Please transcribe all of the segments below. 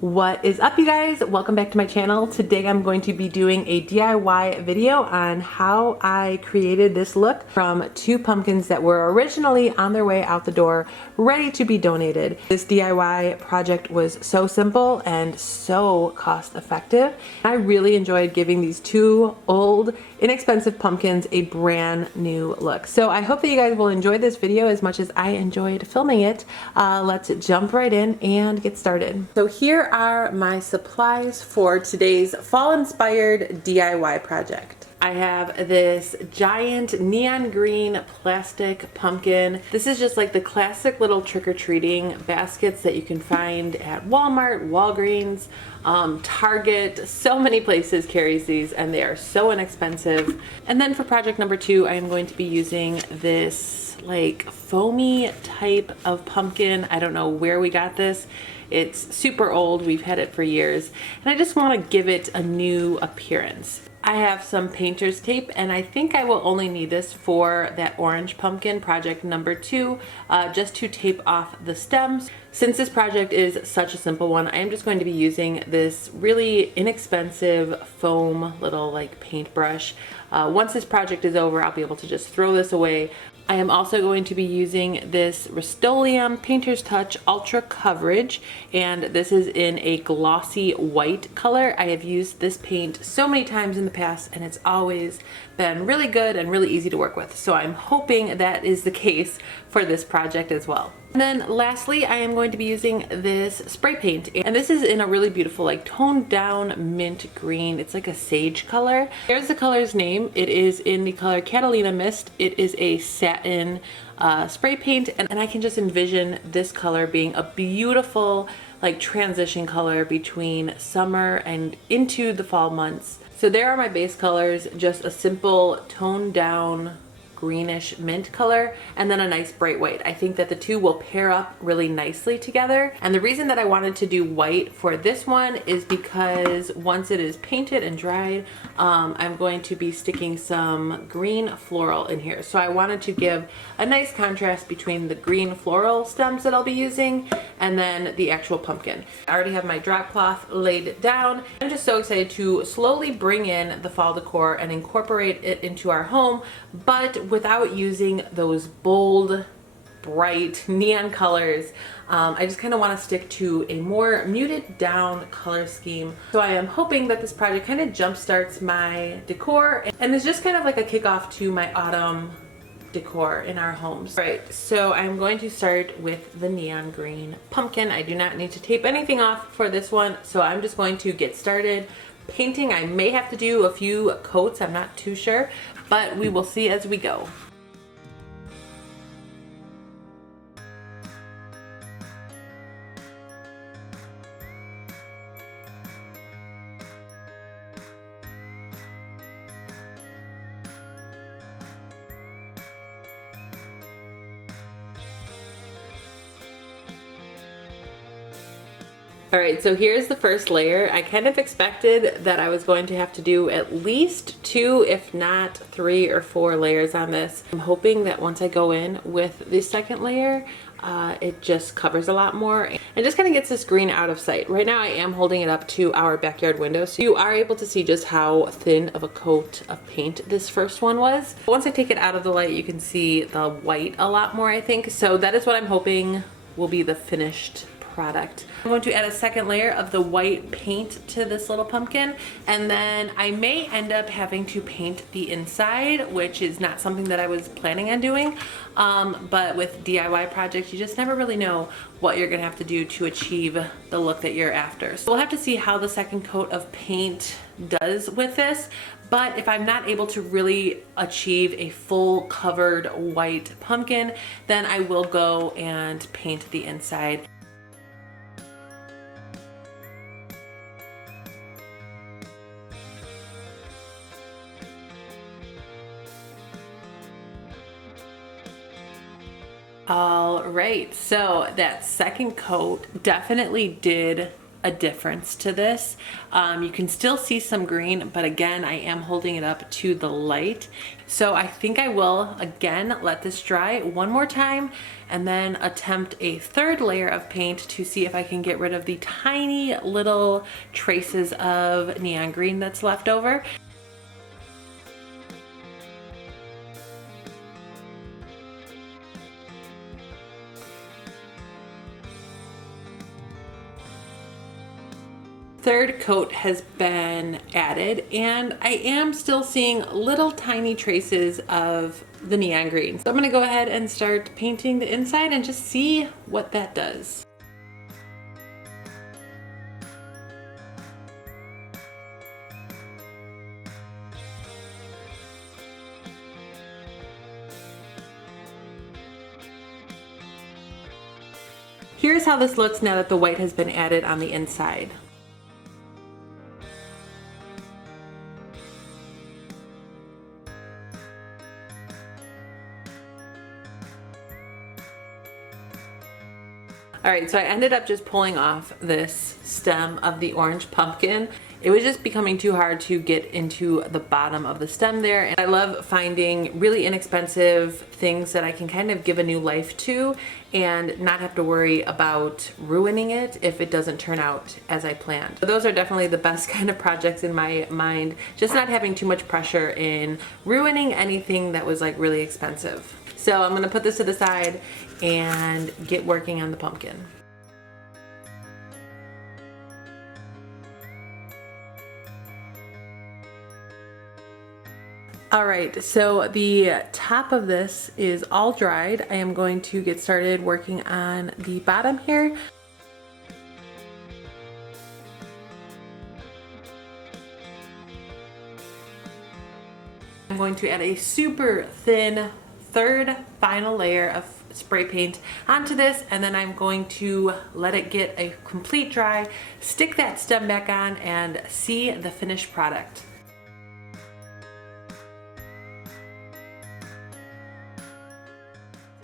What is up, you guys? Welcome back to my channel. Today I'm going to be doing a DIY video on how I created this look from two pumpkins that were originally on their way out the door, ready to be donated. This DIY project was so simple and so cost effective. I really enjoyed giving these two old, inexpensive pumpkins a brand new look. So I hope that you guys will enjoy this video as much as I enjoyed filming it. Let's jump right in and get started. So here are my supplies for today's fall-inspired DIY project. I have this giant neon green plastic pumpkin. This is just like the classic little trick-or-treating baskets that you can find at Walmart, Walgreens, Target. So many places carries these and they are so inexpensive. And then for project number two, I am going to be using this like foamy type of pumpkin. I don't know where we got this. It's super old. We've had it for years. And I just want to give it a new appearance. I have some painter's tape and I think I will only need this for that orange pumpkin, project number two, just to tape off the stems. Since this project is such a simple one, I am just going to be using this really inexpensive foam little like paintbrush. Once this project is over, I'll be able to just throw this away. I am also going to be using this Rust-Oleum Painter's Touch Ultra Coverage, and this is in a glossy white color. I have used this paint so many times in the past and it's always been really good and really easy to work with. So I'm hoping that is the case for this project as well. And then lastly, I am going to be using this spray paint, and this is in a really beautiful like toned down mint green. It's like a sage color. Here's the color's name. It is in the color Catalina Mist. It is a satin spray paint, and I can just envision this color being a beautiful like transition color between summer and into the fall months. So there are my base colors, just a simple toned down greenish mint color and then a nice bright white. I think that the two will pair up really nicely together. And the reason that I wanted to do white for this one is because once it is painted and dried, I'm going to be sticking some green floral in here. So I wanted to give a nice contrast between the green floral stems that I'll be using and then the actual pumpkin. I already have my drop cloth laid down. I'm just so excited to slowly bring in the fall decor and incorporate it into our home, but without using those bold, bright neon colors. I just kind of want to stick to a more muted down color scheme. So I am hoping that this project kind of jumpstarts my decor and is just kind of like a kickoff to my autumn decor in our homes. Right, so I'm going to start with the neon green pumpkin. I do not need to tape anything off for this one, so I'm just going to get started painting. I may have to do a few coats, I'm not too sure, but we will see as we go. All right, so here's the first layer. I kind of expected that I was going to have to do at least 2, if not 3 or 4 layers on this. I'm hoping that once I go in with the second layer, it just covers a lot more and just kind of gets this green out of sight. Right now I am holding it up to our backyard window, so you are able to see just how thin of a coat of paint this first one was. Once I take it out of the light, you can see the white a lot more, I think. So that is what I'm hoping will be the finished product. I'm going to add a second layer of the white paint to this little pumpkin, and then I may end up having to paint the inside, which is not something that I was planning on doing, but with DIY projects you just never really know what you're gonna have to do to achieve the look that you're after. So we'll have to see how the second coat of paint does with this. But if I'm not able to really achieve a full covered white pumpkin, then I will go and paint the inside. All right, so that second coat definitely did a difference to this. You can still see some green, but again, I am holding it up to the light. So I think I will, again, let this dry one more time and then attempt a third layer of paint to see if I can get rid of the tiny little traces of neon green that's left over. Third coat has been added and I am still seeing little tiny traces of the neon green. So I'm gonna go ahead and start painting the inside and just see what that does. Here's how this looks now that the white has been added on the inside. All right, so I ended up just pulling off this stem of the orange pumpkin. It was just becoming too hard to get into the bottom of the stem there. And I love finding really inexpensive things that I can kind of give a new life to and not have to worry about ruining it if it doesn't turn out as I planned. So those are definitely the best kind of projects in my mind, just not having too much pressure in ruining anything that was like really expensive. So I'm gonna put this to the side and get working on the pumpkin. All right, so the top of this is all dried. I am going to get started working on the bottom here. I'm going to add a super thin third final layer of spray paint onto this, and then I'm going to let it get a complete dry, stick that stem back on, and see the finished product.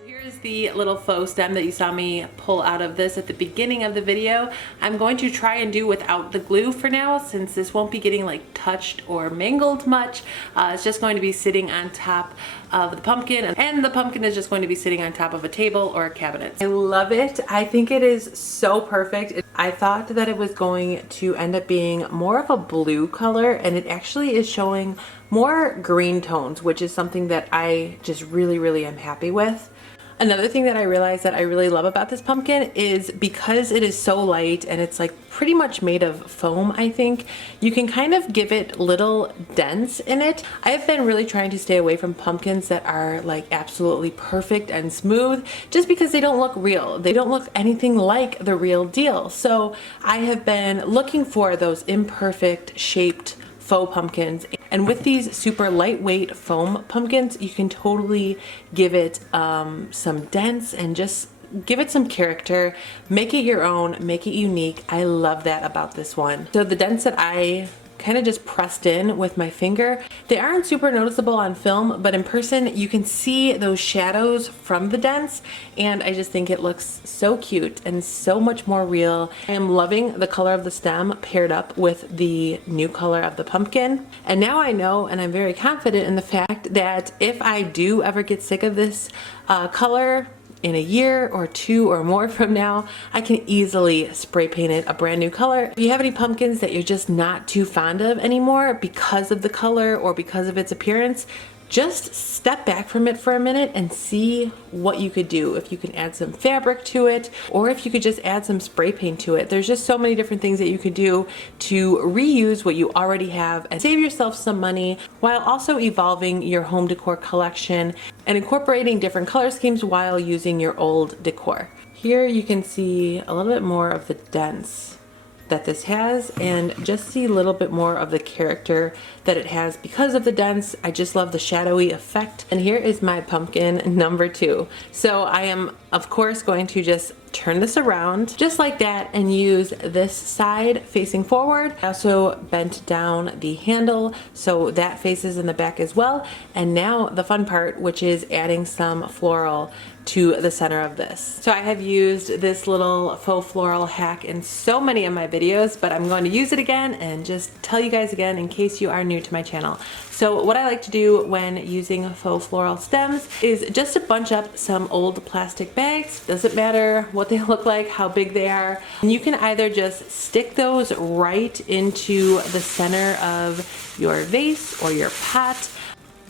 Here's the little faux stem that you saw me pull out of this at the beginning of the video. I'm going to try and do without the glue for now, since this won't be getting like touched or mangled much. It's just going to be sitting on top of the pumpkin, and the pumpkin is just going to be sitting on top of a table or a cabinet. I love it. I think it is so perfect. I thought that it was going to end up being more of a blue color, and it actually is showing more green tones, which is something that I just really am happy with. Another thing that I realized that I really love about this pumpkin is because it is so light and it's like pretty much made of foam, I think, you can kind of give it little dents in it. I've been really trying to stay away from pumpkins that are like absolutely perfect and smooth just because they don't look real. They don't look anything like the real deal. So I have been looking for those imperfect shaped faux pumpkins, and with these super lightweight foam pumpkins you can totally give it some dents and just give it some character, make it your own, make it unique. I love that about this one. So the dents that I kind of just pressed in with my finger, they aren't super noticeable on film, but in person you can see those shadows from the dents, and I just think it looks so cute and so much more real. I am loving the color of the stem paired up with the new color of the pumpkin, and now I know, and I'm very confident in the fact that if I do ever get sick of this color in a year or two or more from now, I can easily spray paint it a brand new color. If you have any pumpkins that you're just not too fond of anymore because of the color or because of its appearance, just step back from it for a minute and see what you could do. If you can add some fabric to it, or if you could just add some spray paint to it. There's just so many different things that you could do to reuse what you already have and save yourself some money while also evolving your home decor collection and incorporating different color schemes while using your old decor. Here you can see a little bit more of the dents that this has, and just see a little bit more of the character that it has because of the dents. I just love the shadowy effect. And here is my pumpkin number 2. So I am of course going to just turn this around just like that and use this side facing forward. I also bent down the handle so that faces in the back as well. And now the fun part, which is adding some floral to the center of this. So I have used this little faux floral hack in so many of my videos, but I'm going to use it again and just tell you guys again in case you are new to my channel. So what I like to do when using faux floral stems is just to bunch up some old plastic bags. Doesn't matter what they look like, how big they are. And you can either just stick those right into the center of your vase or your pot,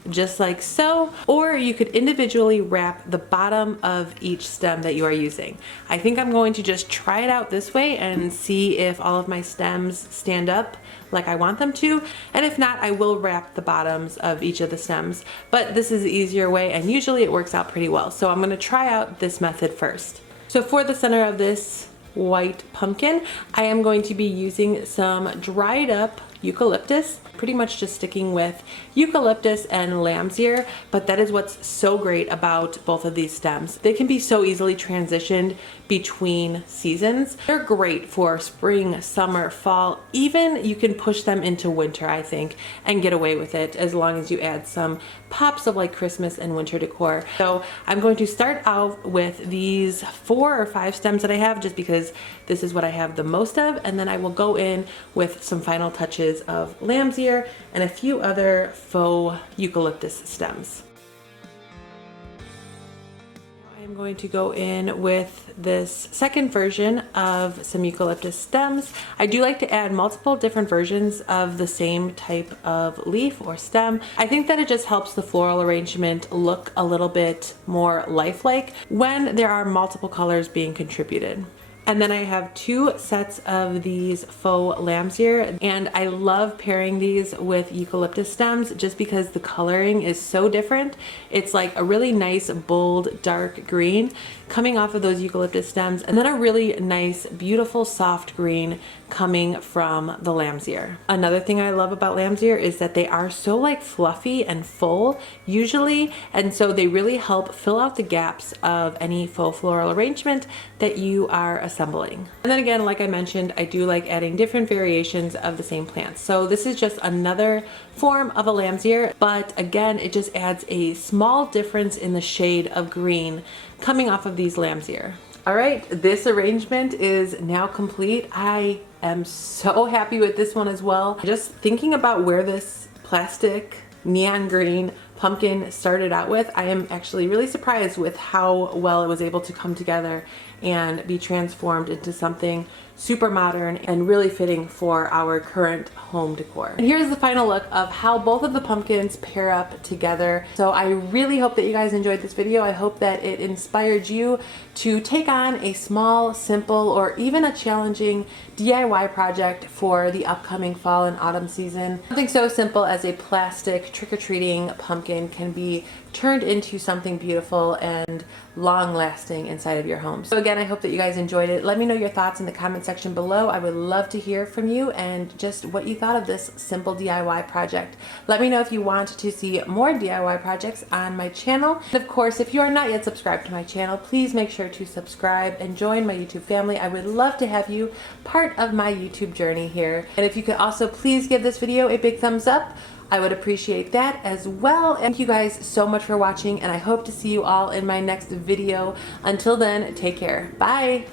just like so, or you could individually wrap the bottom of each stem that you are using. I think I'm going to just try it out this way and see if all of my stems stand up like I want them to, and if not, I will wrap the bottoms of each of the stems, but this is the easier way and usually it works out pretty well. So I'm going to try out this method first. So for the center of this white pumpkin, I am going to be using some dried up eucalyptus, pretty much just sticking with eucalyptus and lamb's ear, but that is what's so great about both of these stems. They can be so easily transitioned between seasons. They're great for spring, summer, fall, even you can push them into winter, I think, and get away with it as long as you add some pops of like Christmas and winter decor. So I'm going to start out with these 4 or 5 stems that I have, just because this is what I have the most of, and then I will go in with some final touches of lamb's ear and a few other faux eucalyptus stems. I'm going to go in with this second version of some eucalyptus stems. I do like to add multiple different versions of the same type of leaf or stem. I think that it just helps the floral arrangement look a little bit more lifelike when there are multiple colors being contributed. And then I have 2 sets of these faux lamb's ear, and I love pairing these with eucalyptus stems just because the coloring is so different. It's like a really nice bold dark green coming off of those eucalyptus stems, and then a really nice beautiful soft green coming from the lamb's ear. Another thing I love about lamb's ear is that they are so like fluffy and full usually, and so they really help fill out the gaps of any faux floral arrangement that you are assembling. And then again, like I mentioned, I do like adding different variations of the same plants. So this is just another form of a lamb's ear, but again, it just adds a small difference in the shade of green coming off of these lamb's ear. All right, this arrangement is now complete. I am so happy with this one as well. Just thinking about where this plastic neon green pumpkin started out with, I am actually really surprised with how well it was able to come together and be transformed into something super modern and really fitting for our current home decor. And here's the final look of how both of the pumpkins pair up together. So I really hope that you guys enjoyed this video. I hope that it inspired you to take on a small, simple, or even a challenging DIY project for the upcoming fall and autumn season. Something so simple as a plastic trick-or-treating pumpkin can be turned into something beautiful and long-lasting inside of your home. So again, I hope that you guys enjoyed it. Let me know your thoughts in the comment section below. I would love to hear from you and just what you thought of this simple DIY project. Let me know if you want to see more DIY projects on my channel. And of course, if you are not yet subscribed to my channel, please make sure to subscribe and join my YouTube family. I would love to have you part of my YouTube journey here. And if you could also please give this video a big thumbs up, I would appreciate that as well. Thank you guys so much for watching, and I hope to see you all in my next video. Until then, take care. Bye.